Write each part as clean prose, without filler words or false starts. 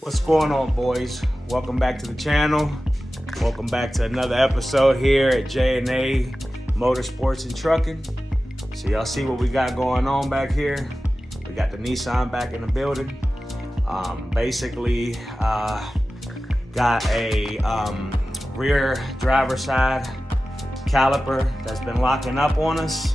What's going on, boys? Welcome back to the channel. Welcome back to another episode here at J&A Motorsports and Trucking. So y'all see what we got going on back here. We got the Nissan back in the building. Basically, got a rear driver side caliper that's been locking up on us.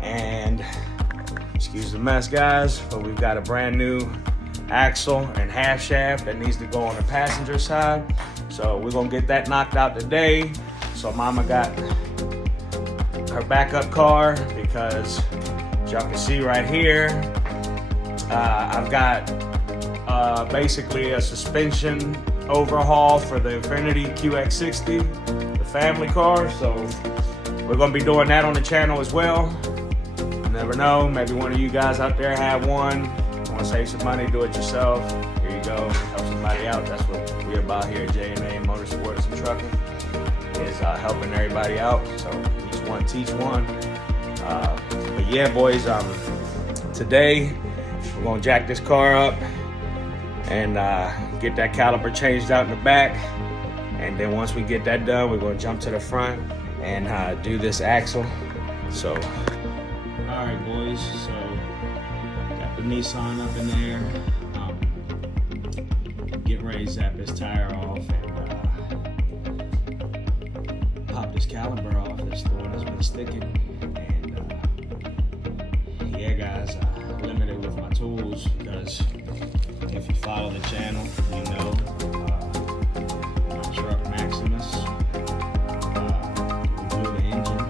And excuse the mess, guys, but we've got a brand new axle and half shaft that needs to go on the passenger side. So we're gonna get that knocked out today. So mama got her backup car because y'all can see right here, I've got basically a suspension overhaul for the Infiniti QX60, the family car. So we're gonna be doing that on the channel as well. You never know, maybe one of you guys out there have one. Want to save some money, do it yourself. Here you go, help somebody out. That's what we're about here at J&A Motorsports and Trucking, is helping everybody out. So each one teach one. But yeah, boys, today we're gonna jack this car up and get that caliper changed out in the back. And then once we get that done, we're gonna jump to the front and do this axle. So, all right, boys. So the Nissan up in there, getting ready to zap this tire off and pop this caliper off. That's the one that's been sticking. And yeah, guys, limited with my tools because if you follow the channel, you know my truck Maximus. We blew the engine.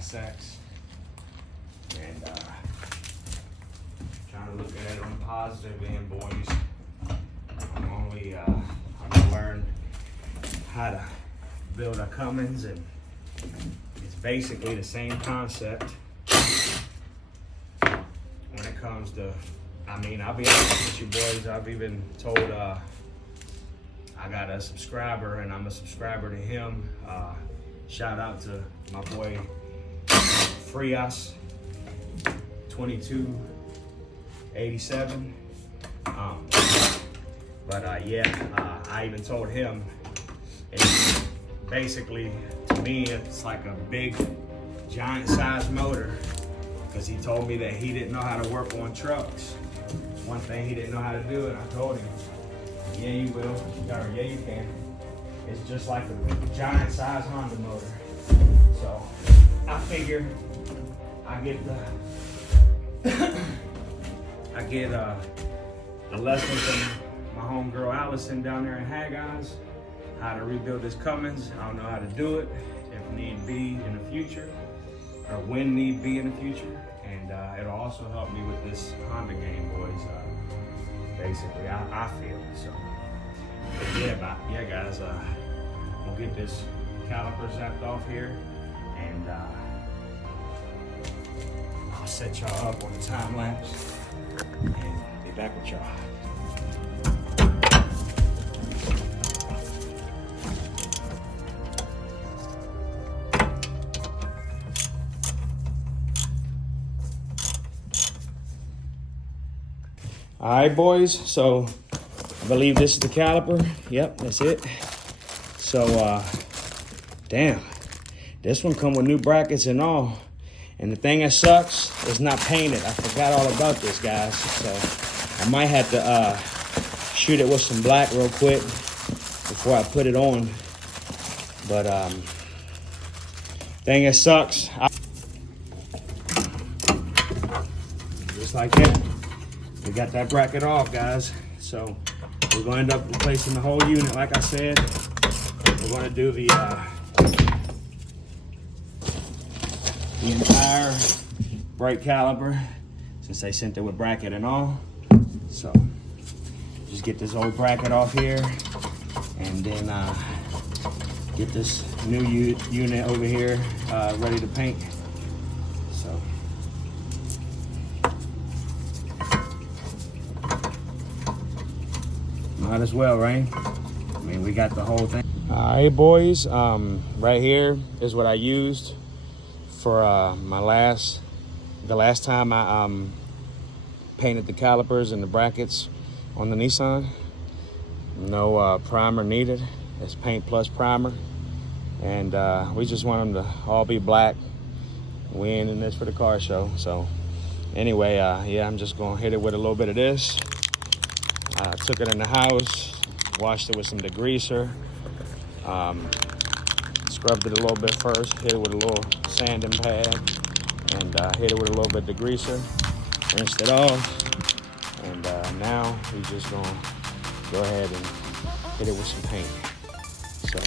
Sex and trying to look at it on the positive end, boys. I'm gonna learn how to build a Cummins, and it's basically the same concept when it comes to, I'll be honest with you, boys. I've even told I got a subscriber and I'm a subscriber to him. Shout out to my boy Frias 2287. I even told him, it's basically, to me, it's like a big giant size motor, because he told me that he didn't know how to work on trucks. One thing he didn't know how to do, and I told him, yeah, you will, or yeah, you can. It's just like a giant size Honda motor. So I figure I get the lesson from my homegirl Allison down there in Haggon's, how to rebuild this Cummins. I don't know how to do it, if need be in the future, or when need be in the future. And it'll also help me with this Honda game, boys. Basically, I feel so. But yeah, guys, we'll get this caliper zapped off here, and I'll set y'all up on the time lapse and be back with y'all. All right, boys, so I believe this is the caliper. Yep, that's it. So, damn, this one come with new brackets and all. And the thing that sucks is not painted. I forgot all about this, guys. So I might have to shoot it with some black real quick before I put it on. But thing that sucks, just like that. we got that bracket off, guys. So we're going to end up replacing the whole unit. Like I said, we're going to do the entire brake caliper, since they sent it with bracket and all. So just get this old bracket off here, and then get this new unit over here ready to paint. So might as well, right? I mean, we got the whole thing. All right, boys. Right here is what I used for the last time I painted the calipers and the brackets on the Nissan. No primer needed. It's paint plus primer, and we just want them to all be black. We ain't in this for the car show. So anyway, yeah, I'm just gonna hit it with a little bit of this. Took it in the house, washed it with some degreaser, scrubbed it a little bit first, hit it with a little sanding pad, and hit it with a little bit of degreaser, rinsed it off, and now we're just gonna go ahead and hit it with some paint. So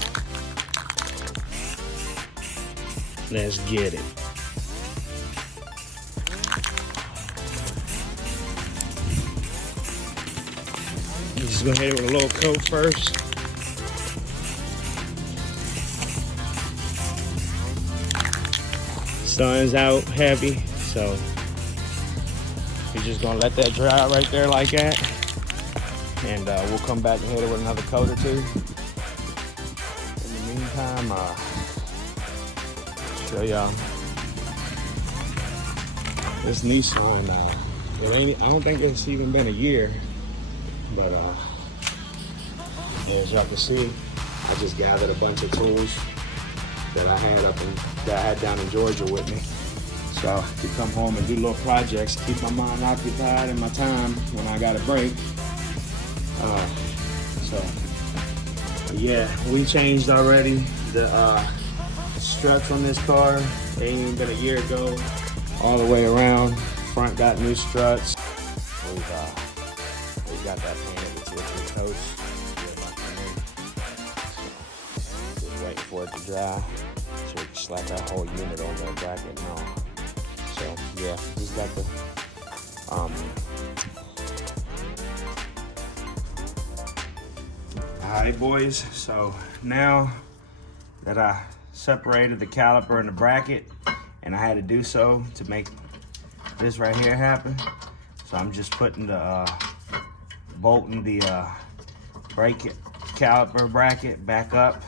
let's get it. Just gonna hit it with a little coat first. Sun's out heavy, so we're just gonna let that dry right there like that, and we'll come back and hit it with another coat or two. In the meantime, show y'all this Nissan. I don't think it's even been a year, but as y'all can see, I just gathered a bunch of tools that I had down in Georgia with me, so to come home and do little projects, keep my mind occupied and my time when I got a break. So yeah, we changed already the struts on this car. They ain't even been a year ago. All the way around, front got new struts. We got that painted with 2 or 3 coats. Just waiting for it to dry, so we can slap that whole unit on the bracket and all. So yeah, just got the Alright, boys, so now that I separated the caliper and the bracket, and I had to do so to make this right here happen, so I'm just putting the bolting the brake caliper bracket back up.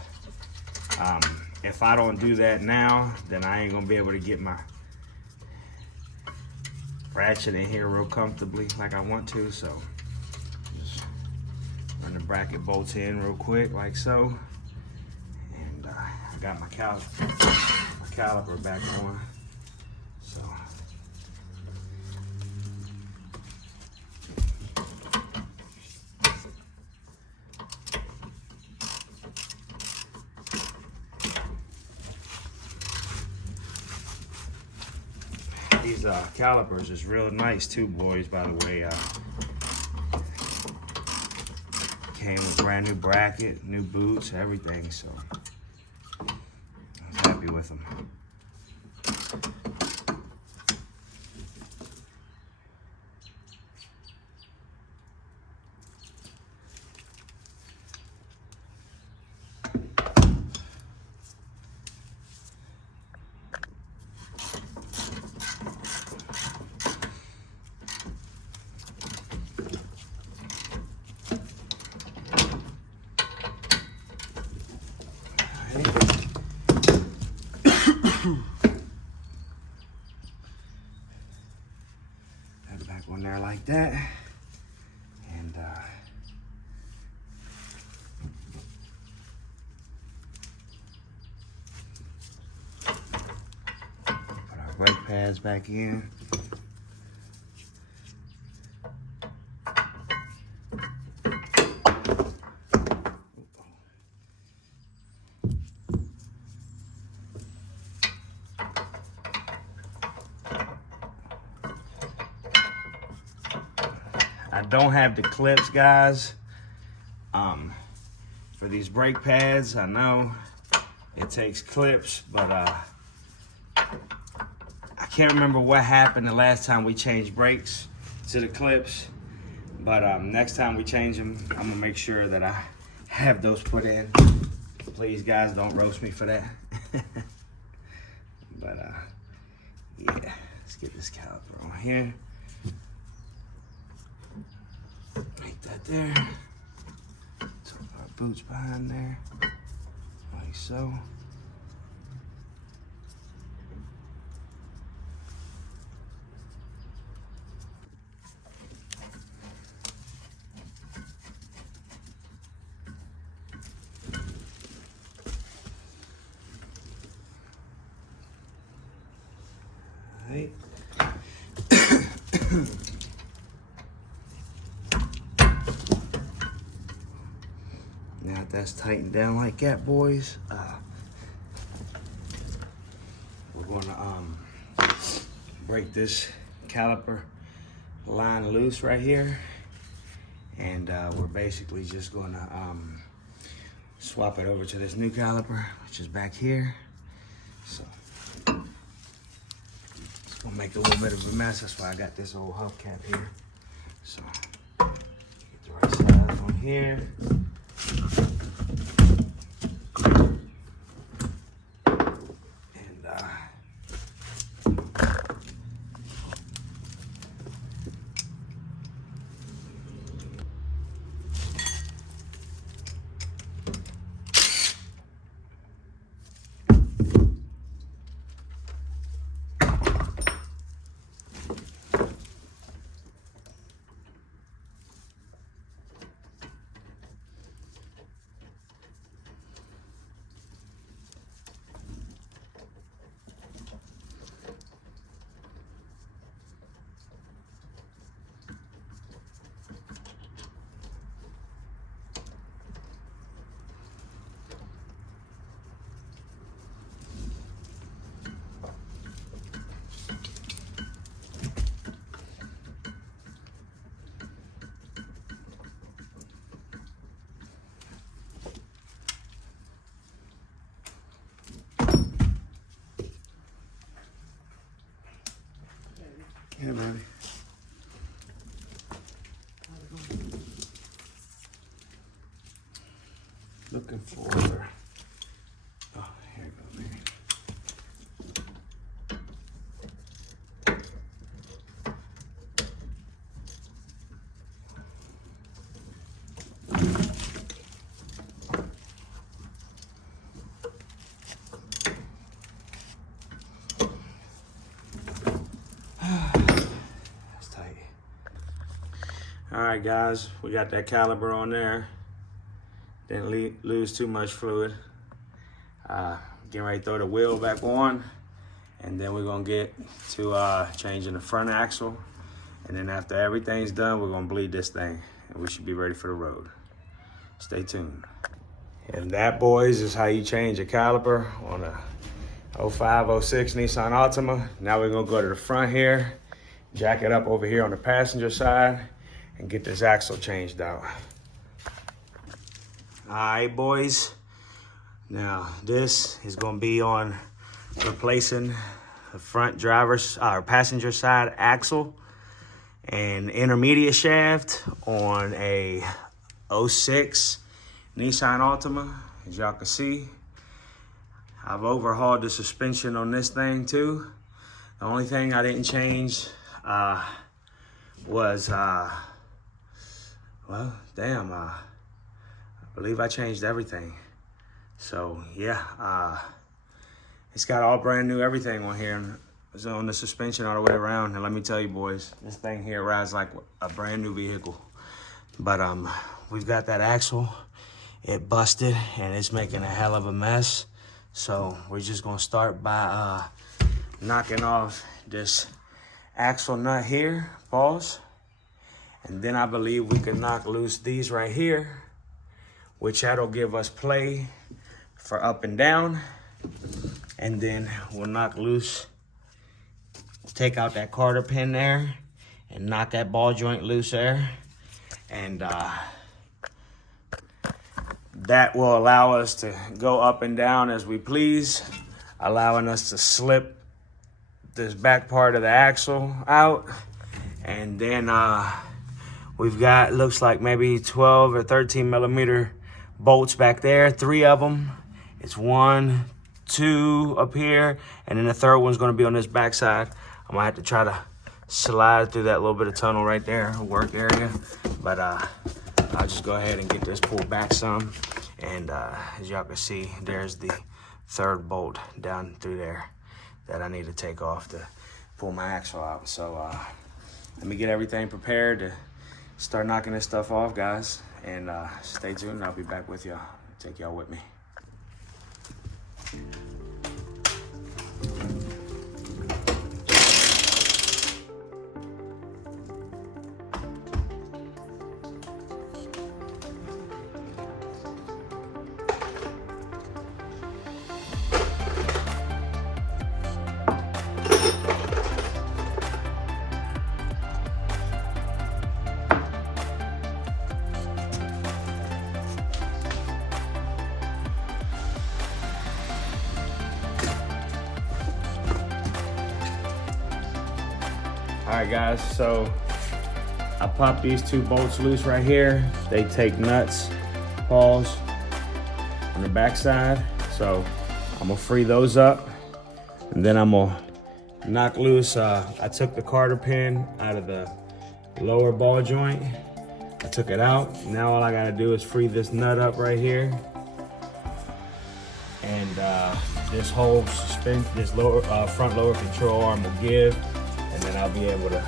If I don't do that now, then I ain't gonna be able to get my ratchet in here real comfortably like I want to. So just run the bracket bolts in real quick like so, and I got my caliper back on. So these calipers is real nice too, boys, by the way. Came with brand new bracket, new boots, everything, so I was happy with them. Put it back on there like that, and put our brake pads back in. I don't have the clips, guys, for these brake pads. I know it takes clips, but I can't remember what happened the last time we changed brakes to the clips. But next time we change them, I'm gonna make sure that I have those put in. Please, guys, don't roast me for that. But yeah, let's get this caliper on here. Make that there. Tuck our boots behind there, like so. Right. Now that's tightened down like that, boys, we're gonna break this caliper line loose right here, and we're basically just gonna swap it over to this new caliper, which is back here. So it's gonna make a little bit of a mess. That's why I got this old hubcap here. So get the right side on here. Yeah, baby. Looking for. Oh, here you go, baby. All right, guys, we got that caliper on there. Didn't lose too much fluid. Getting ready to throw the wheel back on, and then we're gonna get to changing the front axle. And then after everything's done, we're gonna bleed this thing, and we should be ready for the road. Stay tuned. And that, boys, is how you change a caliper on a 05, 06 Nissan Altima. Now we're gonna go to the front here, jack it up over here on the passenger side, and get this axle changed out. All right, boys. Now this is gonna be on replacing the front driver's or passenger side axle and intermediate shaft on a 06 Nissan Altima. As y'all can see, I've overhauled the suspension on this thing too. The only thing I didn't change was well, damn, I believe I changed everything. So yeah, it's got all brand new everything on here. It's on the suspension all the way around. And let me tell you, boys, this thing here rides like a brand new vehicle. But we've got that axle. It busted and it's making a hell of a mess. So we're just gonna start by knocking off this axle nut here, pause. And then I believe we can knock loose these right here, which that'll give us play for up and down. And then we'll knock loose, take out that Carter pin there and knock that ball joint loose there. And that will allow us to go up and down as we please, allowing us to slip this back part of the axle out. And then we've got, looks like maybe 12 or 13 millimeter bolts back there, 3 of them. It's 1, 2 up here, and then the third one's gonna be on this back side. I'm gonna have to try to slide through that little bit of tunnel right there, work area. But I'll just go ahead and get this pulled back some. And as y'all can see, there's the third bolt down through there that I need to take off to pull my axle out. So let me get everything prepared to start knocking this stuff off, guys. And stay tuned, I'll be back with y'all. Take y'all with me. All right, guys, so I popped these 2 bolts loose right here. They take nuts, paws on the back side. So I'm gonna free those up, and then I'm gonna knock loose. I took the Carter pin out of the lower ball joint. I took it out. Now all I gotta do is free this nut up right here. And this whole this lower front lower control arm will give. And then I'll be able to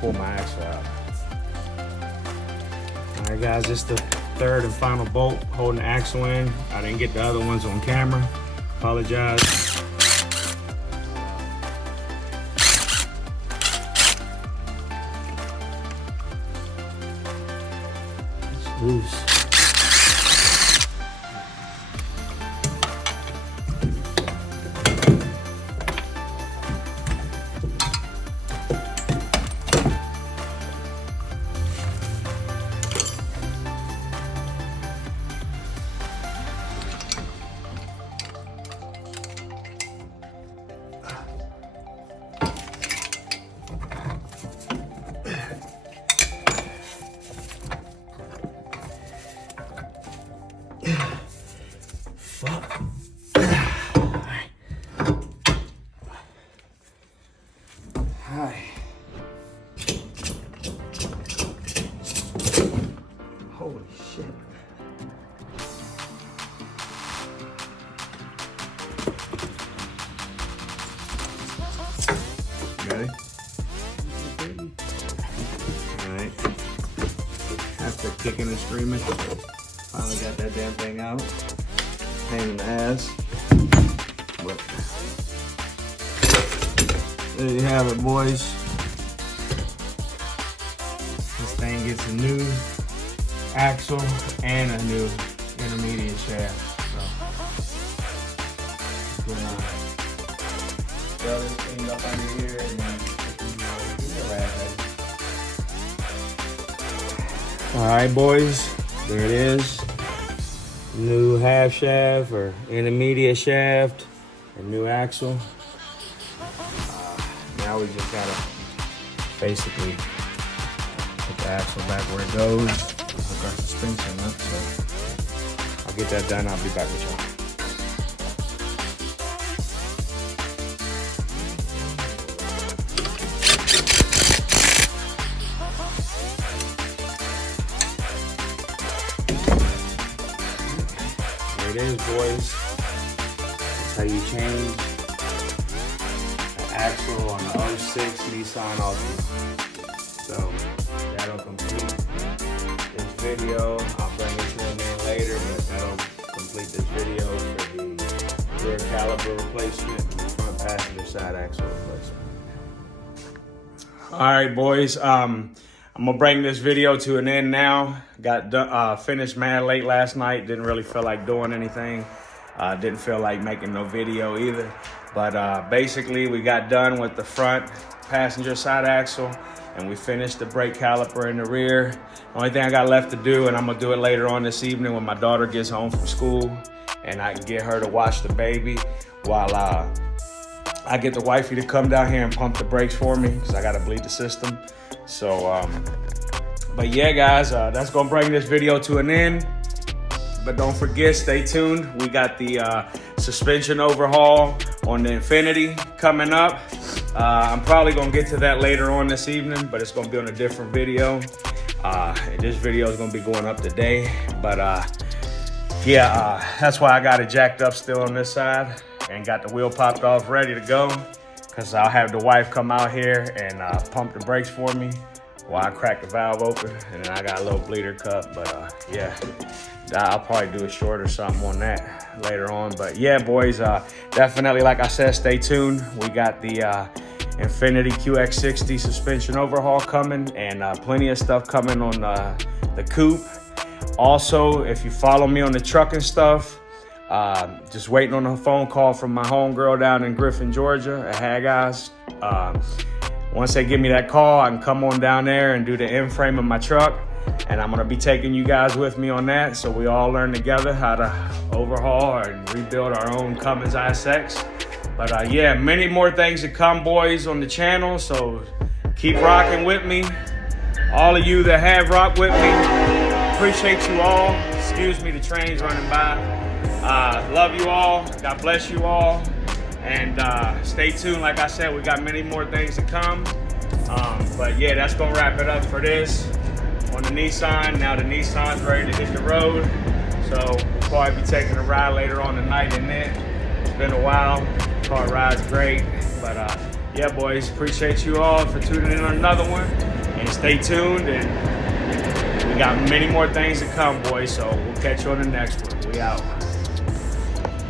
pull my axle out. All right, guys, this is the third and final bolt holding the axle in. I didn't get the other ones on camera. Apologize. It's loose. Fuck. Hi. Holy shit. Ready? Alright. After kicking and screaming, finally got that damn thing out. Pain in the ass. But there you have it, boys. This thing gets a new axle and a new intermediate shaft. So gonna throw this thing up under here and then alright, boys, there it is. New half shaft or intermediate shaft, a new axle. Now we just gotta basically put the axle back where it goes, hook our suspension up. So I'll get that done, I'll be back with y'all. There it is, boys. That's how you change the axle on the 06 Nissan Altima. So that'll complete this video. I'll bring it to an end later, but that'll complete this video for the rear caliper replacement and the front passenger side axle replacement. All right, boys. I'm gonna bring this video to an end now. Got done, finished mad late last night. Didn't really feel like doing anything. Didn't feel like making no video either. But basically we got done with the front passenger side axle, and we finished the brake caliper in the rear. Only thing I got left to do, and I'm gonna do it later on this evening when my daughter gets home from school, and I can get her to watch the baby while I get the wifey to come down here and pump the brakes for me, because I gotta bleed the system. So, but yeah, guys, that's gonna bring this video to an end. But don't forget, stay tuned. We got the suspension overhaul on the Infiniti coming up. I'm probably gonna get to that later on this evening, but it's gonna be on a different video. This video is gonna be going up today. But yeah, that's why I got it jacked up still on this side and got the wheel popped off, ready to go. Cause I'll have the wife come out here and pump the brakes for me while I crack the valve open. And then I got a little bleeder cup, but yeah. I'll probably do a short or something on that later on. But yeah, boys, definitely, like I said, stay tuned. We got the Infiniti QX60 suspension overhaul coming, and plenty of stuff coming on the coupe. Also, if you follow me on the trucking stuff, just waiting on a phone call from my homegirl down in Griffin, Georgia, at Haggeis. Once they give me that call, I can come on down there and do the end frame of my truck. And I'm gonna be taking you guys with me on that, so we all learn together how to overhaul and rebuild our own Cummins ISX. But yeah, many more things to come, boys, on the channel, so keep rocking with me. All of you that have rocked with me, appreciate you all. Excuse me, the train's running by. Love you all, God bless you all. And stay tuned, like I said, we got many more things to come. But yeah, that's gonna wrap it up for this. On the Nissan. Now the Nissan's ready to hit the road, so we'll probably be taking a ride later on tonight in it. It's been a while. Car ride's great, but yeah, boys, appreciate you all for tuning in on another one, and stay tuned. And we got many more things to come, boys. So we'll catch you on the next one. We out.